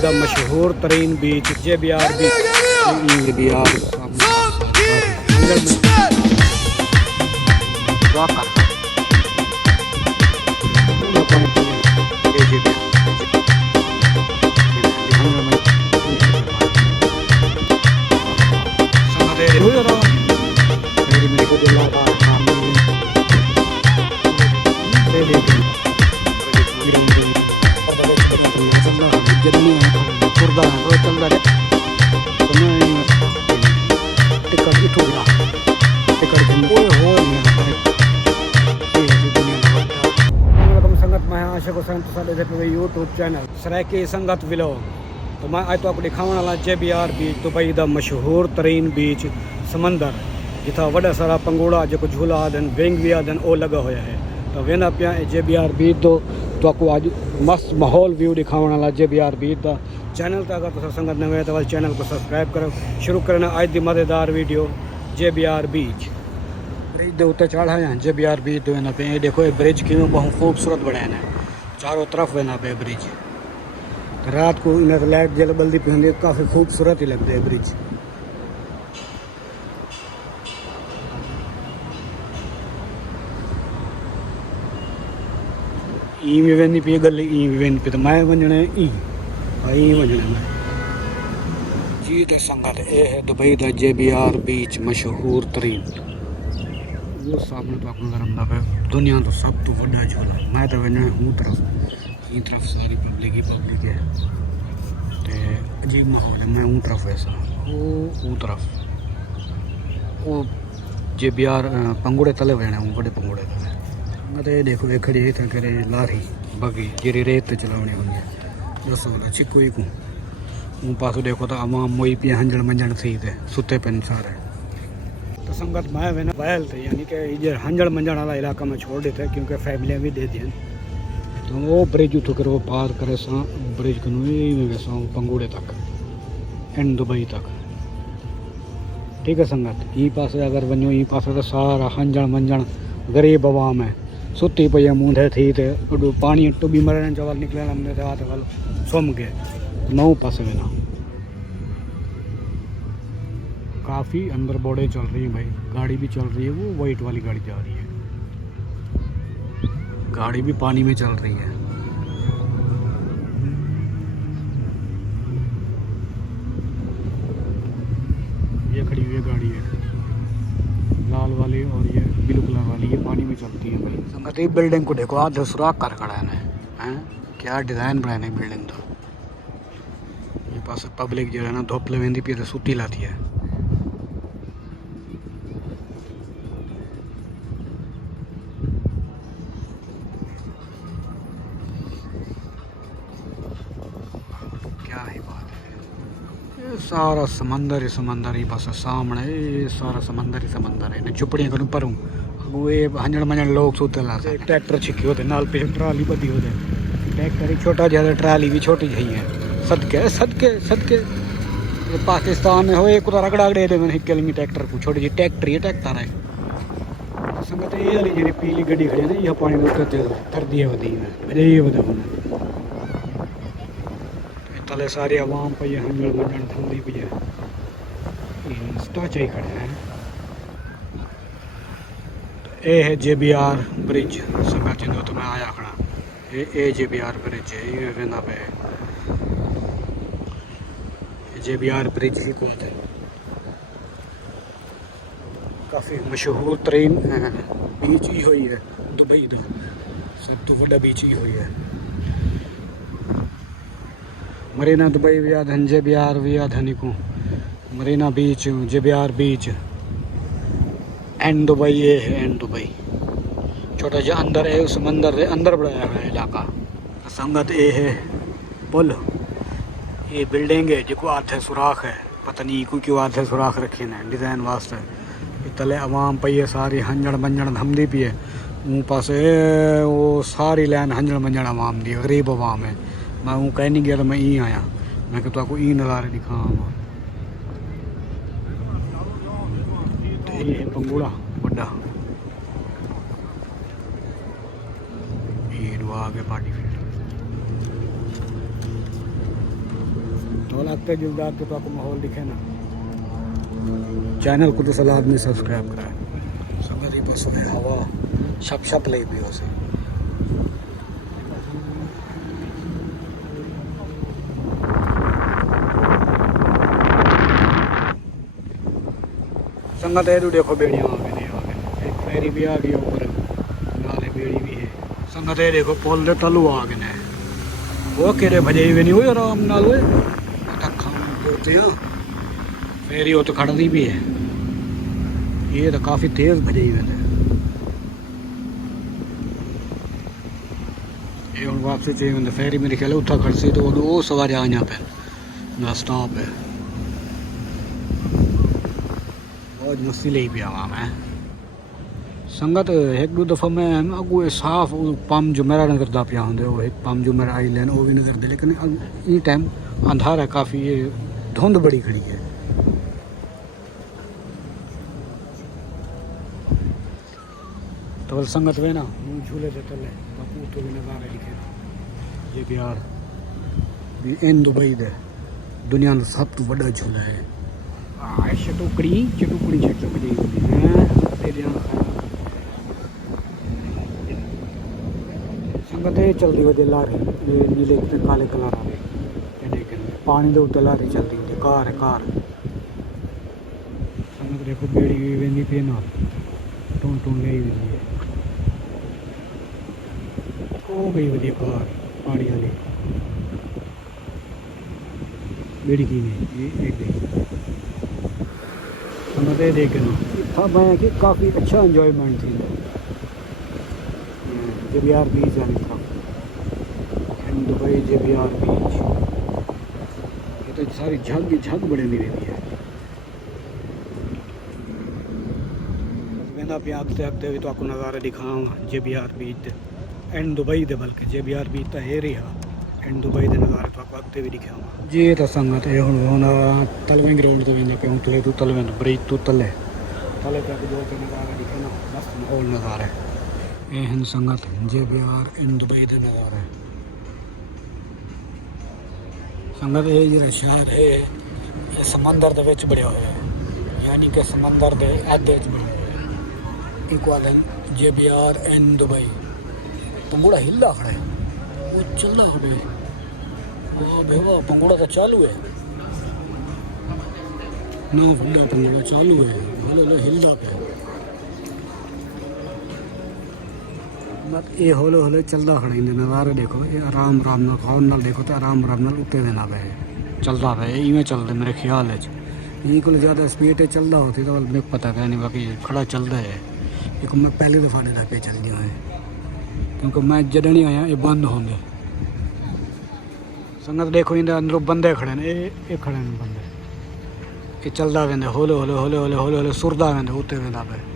दा मशहूर तरीन बीच JBR बीच यूट्यूब चैनल सरायकी संगत व्लॉग। तो मैं आज तो आपको दिखाने वाला JBR बीच दुबई का मशहूर तरीन बीच समंदर जिथा वड़ा सारा पंगूड़ा जो झूला आदन विंग भी आदन वो लगा हुआ है। तो वेना पिया JBR बीच तो आपको आज मस्त माहौल व्यू दिखाने वाला JBR बीच का चैनल तो अगर तुम संगत नवे तो चैनल को सब्सक्राइब करो। शुरू करना आज की मज़ेदार वीडियो JBR बीच ब्रिज के उत्ते चढ़ा है JBR बीच तो वेना पे देखो ये ब्रिज क्यों बहुत खूबसूरत बनाया है चारों तरफ वेना पे ब्रिज। रात को इन लाइट जल बल्दी पे होंगे काफ़ी खूबसूरत ही लगता है ब्रिज। ई भी वेंदी पी गली ई भी वेंदी पी तो मैं वजने ई वजने मैं जी तो संगत ये है दुबई का JBR बीच मशहूर तरीन। वो सामने तो आपको नजर पे दुनिया तो सब तो बड़ा झूला मैं तो वजने हूँ तरफ सारी पब्लिक है तो अजीब माहौल है। मैं हूँ तरफ ऐसा वो तरफ वो JBR पंगुड़े तले वेने हूँ बड़े पंगुड़े तले। मैं तो ये देखो ये खड़ी है करे लारी बगी जी रेत चलावनी होंगी दसो चिक्को ही को पासो देखो तो अमाम मोई पिया हंजण मंजण थी थे सुते पेन सारे। तो संगत मैं वेना वायल थे यानी कि ये हंजण मंजण वाला इलाका में छोड़ देते क्योंकि फैमिलियाँ भी दे दी तो वो ब्रिज उठो कर वो पार करे सा ब्रिज कनु वैसा पंगूड़े तक एंड दुबई तक। ठीक है संगत ई पासे अगर वनो ई पासे तो सारा हंजण मंजण गरीब आवाम है सुती पई मूंधे थी तो पानी टुबी मरण चवल निकले हमने रात वाल सुम गए नौ पासे में ना काफ़ी अंदर बोर्डें चल रही है भाई गाड़ी भी चल रही है वो वाइट वाली गाड़ी जा रही है गाड़ी भी पानी में चल रही है। ये खड़ी हुई गाड़ी है लाल वाली और ये ब्लू कलर वाली ये पानी में चलती है भाई। संगत ये बिल्डिंग को देखो आधे सुराख कर खड़ा है क्या डिज़ाइन बनाया है बिल्डिंग का। ये पास पब्लिक जो है ना धुप लेवेंदी पी सुती लाती है। क्या ही बात है ये सारा समंदर ही बस सामने ये सारा समंदर है ने झुपड़ियां करूँ पर वो ये हंजण मंजण लोग सोते ला ट्रैक्टर छिकी होते नाल पे ट्राली बदी होते ट्रैक्टर ही छोटा ज़्यादा ट्राली भी छोटी ही है सदके ये पाकिस्तान में हो एक रगड़ा दे मैंने हिकल ट्रैक्टर को छोटी जी ट्रैक्टर है संगत ये वाली जी पीली गड्डी खड़ी है ना यह पानी में कर दिया वधी ये वधा तले सारी आवाम पे हंजण मंजण थमदी पी है स्टाचे ही खड़े हैं। ये है JBR ब्रिज संगत जिंदो तो मैं आया खड़ा ये JBR ब्रिज है ये वेना पे JBR ब्रिज ही कहते हैं काफ़ी मशहूर तरीन बीच ही हुई है दुबई का सब तो बड़ा बीच ही हुई है। मरीना दुबई भी याद JBR भी याद को मरीना बीच JBR बीच एंड दुबई ये है एंड दुबई छोटा जा अंदर है उस समंदर के अंदर बनाया हुआ है इलाका। संगत ये है पुल ये बिल्डिंग है जो आधे सुराख है पता नहीं क्यों आधे सुराख रखे हैं डिज़ाइन वास्ते। तले आवाम पे ये सारी हंजण मंजण धमदी पी है वो पास वो सारी लाइन हंजण मंजण आवाम दी गरीब आवाम है। मैं वो कह नहीं गया तो मैं ई आया मैं कि आपको ई नज़ारे दिखावा। तो ये है पंगूड़ा बड़ा ये आगे पार्टी फील्ड और अगते जुलदार तो आपको माहौल दिखे ना। चैनल को तो सलाद में सब्सक्राइब कराए। संगत ही बस है हवा छप छप ले भी उसे संगत है। तो देखो बेड़ियाँ आ गई एक फेरी भी आ गई ऊपर नाले बेड़ी भी है। संगत है देखो पुल दे तलू आ गए ने वो केरे भजे हुए नहीं हुए आराम नाल हुए बोलते हैं फेरी वो तो खड़ती भी है। ये तो काफ़ी तेज़ भजे हुए ने। ये हम वापसी चाहिए फेरी मेरे ख्याल उठा खड़सी तो वो सवारी आ यहाँ पे ना स्टॉप है। बहुत मस्ती ले पिया वहाँ मैं संगत एक दो दफ़ा मैं अगू साफ पम्प जो मेरा नहीं करता पिया होंगे वो एक पम्प जो मेरा आई लैन वो भी नहीं करते। लेकिन ये टाइम अंधार है काफ़ी ये धुंध बड़ी खड़ी है। तो संगत वे ना झूले से तले बापू तो भी नज़ारा दिखे। ये बिहार भी इन दुबई दे दुनिया का सब तो बड़ा झूला है। चटुकड़ी चटुकड़ी चटुकड़ी संगत ये चलती हुई लारी नीले काले कलर वाले पानी के उत्ते लारी चलती हुई कार है कार। संगत देखो बेड़ी भी वेंदी पे ना टून टून ले वेंदी है ओ गई वधी कार पानी वाली बेड़ी की नहीं ये एक गई। संगत ये देख था मैं कि काफ़ी अच्छा इंजॉयमेंट थी JBR बीच जाने था दुबई JBR बीच। ये तो सारी झग ही झग बड़े नहीं रहती है। मैंने पे आगते आगते भी तो आपको नज़ारा दिखाऊँ JBR बीच एंड दुबई दे बल्कि JBR बीच तो है रहा एंड दुबई के नज़ारे तो आपको आगते भी दिखाऊँ जी। तो संगत है हूँ तलवे ग्राउंड तो वेंदे पे हूँ तो तलवे ब्रिज तो तले तले पे जो नज़ारा दिखे ना मस्त माहौल नज़ारा है। ये हैं संगत JBR इन दुबई के नज़ारे संगत ये जो शहर है ये समंदर के विच बड़े हुए यानी कि समंदर के अद्धे बने हुए इक्वल JBR इन दुबई। पंगूड़ा हिला खड़ा है वो चलना खड़े भेवा पंगूड़ा तो चालू है ना बड़ा पंगूड़ा चालू है हलो हलो हिलदा पे ये हौले हौले चलता खड़ा इन्हें नज़ारे देखो। ये आराम आराम नाल खाओ नाल देखो तो आराम आराम नाल उत्ते देना पे चलता पे इवें चलते मेरे ख्याल है को ज़्यादा स्पीड चलता होती तो मेरे पता है नहीं बाकी खड़ा चलता है। एक मैं पहले दफ़ा ने पे चल गया है क्योंकि मैं जद नहीं आया ये बंद होंगे। संगत देखो इन्हें अंदरों बंदे खड़े ने ये खड़े ने बंदे ये चलता वेंदे हौले हौले हौले हौले हौले हौले सुरदा वेंदे उत्ते वेंदा पे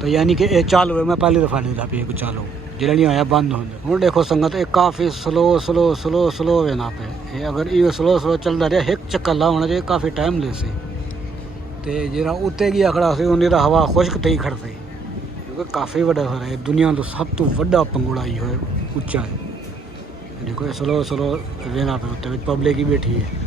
तो यानी कि ये चालू है। मैं पहली दफ़ा नहीं था पे चालू जिले नहीं आया बंद होंगे। हूँ देखो संगत ये काफ़ी स्लो स्लो स्लो स्लो है ना पे ये अगर ये स्लो स्लो चलता रहा एक चक्कर ला होना चाहिए काफ़ी टाइम ले से तो जरा उत्ते गया खड़ा से उन्हें हवा खुश्क तो ही खड़ते क्योंकि काफ़ी बड़ा सर है दुनिया तो सब तो बड़ा पंगूड़ा ही है उच्चा है। देखो स्लो स्लो रहना पे उत्ते पब्लिक ही बैठी है।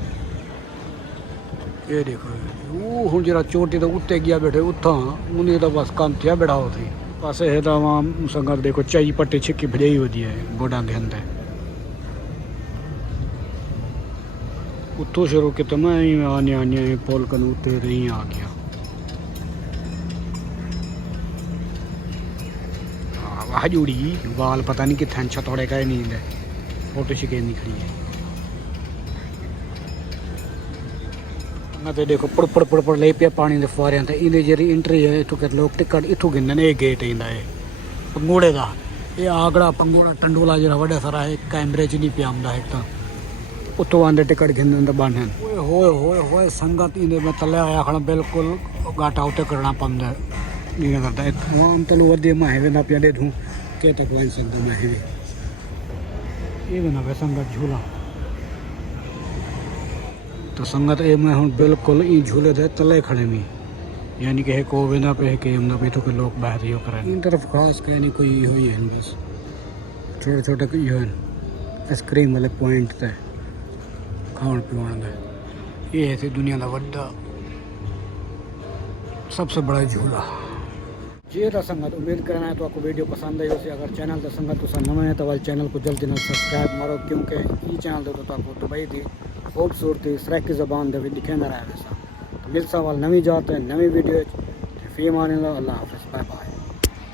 ये देखो वो हूँ जरा चोटी तो उत्ते गया बैठे उतना उन्हें तो बस काम थिया बैठा होती पास है तो वहाँ संगत देखो चाई पट्टी छिक्की भजाई होती है गोडा के अंदर उत्तों शुरू के तो मैं आने आने पोल कन उत्ते नहीं आ गया। वाह जुड़ी बाल पता नहीं कितने छतौड़े का नींद है फोटो शिके नहीं खड़ी है। मैं तो देखो पड़ पड़ पड़ ले पिया पानी के फुआरियां तो इन्हें जी एंट्री है इतों के लोग टिकट इतों गिनते हैं। ये गेट इंदा है पंगूड़े का ये आगड़ा पंगूड़ा टंडोला जरा वड़ा सारा है कैमरे च नहीं पिया आंदा एक तो उत्तों आंदे टिकट गिनते बन होए होए होए संगत इन्हें मैं तले आया खड़ा बिल्कुल घाटा उत्ते करना पौंदा नहीं करता आम तलू वे मैं वेंदा पिया ॾेढूं के तक वही सकता मैं ये वेंदा पे संगत झूला तो संगत ये मैं हूँ बिल्कुल ई झूले दे तले खड़े में यानी कि को वेंदा पे के हमदा पे तो के लोग बाहर यो करें इन तरफ खास कह नहीं कोई हुई है बस छोटे छोटे यो आइसक्रीम वाले पॉइंट ते खाण पीण का। ये है सी दुनिया का वड्डा सबसे बड़ा झूला। जी तो संगत उम्मीद करना है तो आपको वीडियो पसंद आई हो। अगर चैनल तो संगत तुम नवे हैं तो वाले चैनल को जल्दी ना सब्सक्राइब मारो, क्योंकि ये चैनल तो आपको दुबई की खूबसूरती सराकी ज़बान दिखेंदा रहा। वैसा तो मिलसा वाल नवी जात है नवी वीडियो। फी मान अल्लाह हाफ़िज़।